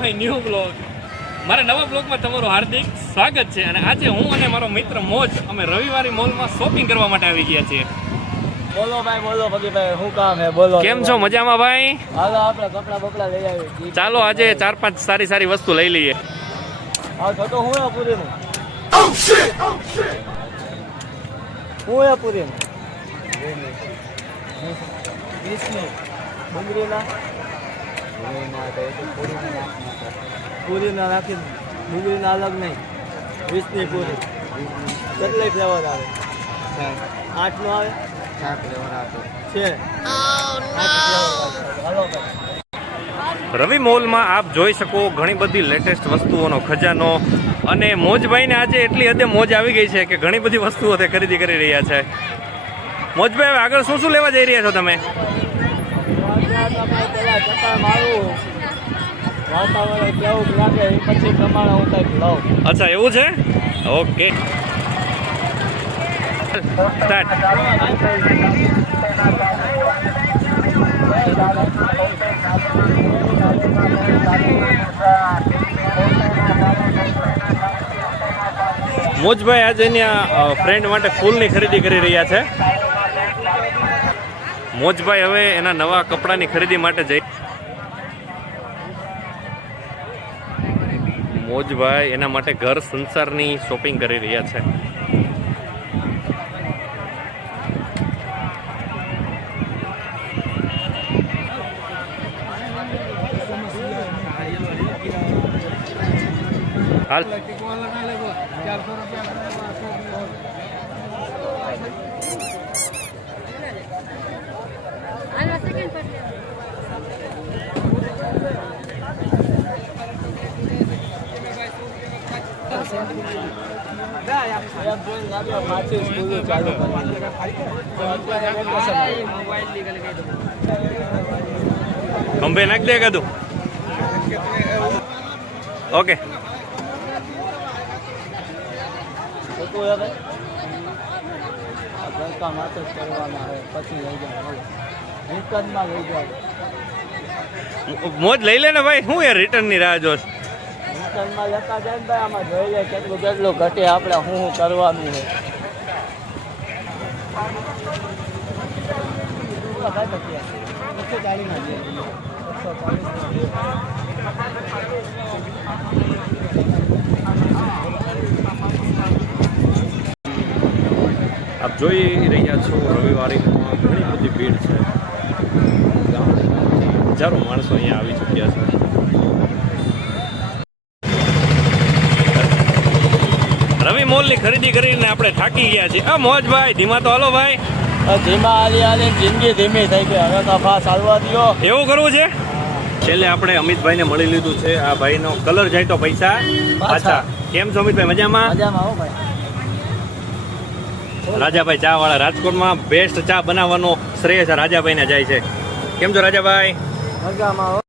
My new blog. મારા નવા બ્લોગમાં તમારું હાર્દિક સ્વાગત છે. અને આજે હું અને મારો મિત્ર મોજ અમે રવિવારી મોલમાં શોપિંગ કરવા માટે આવી ગયા છીએ. બોલો ભાઈ, બોલો ભગીભાઈ, શું કામ હે? બોલો. કેમ છો? મજામાં ભાઈ? હાલો આપણે કપડા બકડા લઈ આવીએ. ચાલો આજે 4-5 સારી વસ્તુ લઈ લઈએ. હા તો હું હે પૂરીનું. હું હે પૂરીનું. ડુંગળીના પૂરીના રાખી ડુંગળીના અલગ નહીં. 20ની પૂરી. કેટલી ફ્લેવર આવે? 8 નો આવે? 4 ફ્લેવર આવે છે. રવિ મોલમાં આપ જોઈ શકો ઘણી બધી લેટેસ્ટ વસ્તુઓનો ખજાનો. અને મોજભાઈને આજે એટલી હદે મોજ આવી ગઈ છે કે ઘણી બધી વસ્તુઓ તે ખરીદી કરી રહ્યા છે. મોજભાઈ હવે આગળ શું લેવા જઈ રહ્યા છો તમે? વાતાવરણ કેવું લાગે એ પછી પ્રમાણે હું કંઈક લઉં. અચ્છા એવું છે, ઓકે. મોજભાઈ આજે એની ફ્રેન્ડ માટે ફૂલની ખરીદી કરી રહ્યા છે. મોજભાઈ હવે એના નવા કપડાની ખરીદી માટે જઈ મોજભાઈ એના માટે ઘર સંસારની શોપિંગ કરી રહ્યા છે. હાલ ખંભે નાખ દે કદું. ઓકે મોજ લઈ લે ને ભાઈ. શું યાર રિટર્ન ની રાહ જોશ? રિટર્નમાં લેતા જાય ને ભાઈ, આમાં જોઈ લે કેટલું ઘટે આપણે શું કરવાનું છે. આપ જોઈ રહ્યા છો રવિવારીમાં ઘણી બધી ભીડ છે. હજારો માણસો અહીંયા આવી ચૂક્યા છે. રવિ મોલની ખરીદી કરીને આપણે થાકી ગયા છીએ. આ મોજભાઈ ધીમા તો હાલો ભાઈ. ધીમા હાલી જિંદગી ધીમી થઈ ગઈ. હવે તો ફાસ હાલવા દો. એવું કરવું છે? છેલ્લે આપણે અમિતભાઈને મળી લીધું છે. આ ભાઈનો કલર જાય તો પૈસા પાછા. કેમ છો અમિતભાઈ? મજામાં? મજામાં આવો ભાઈ. રાજાભાઈ ચા વાળા, રાજકોટમાં બેસ્ટ ચા બનાવવાનો શ્રેય છે રાજાભાઈને જાય છે. કેમ છો રાજાભાઈ? મજામાં.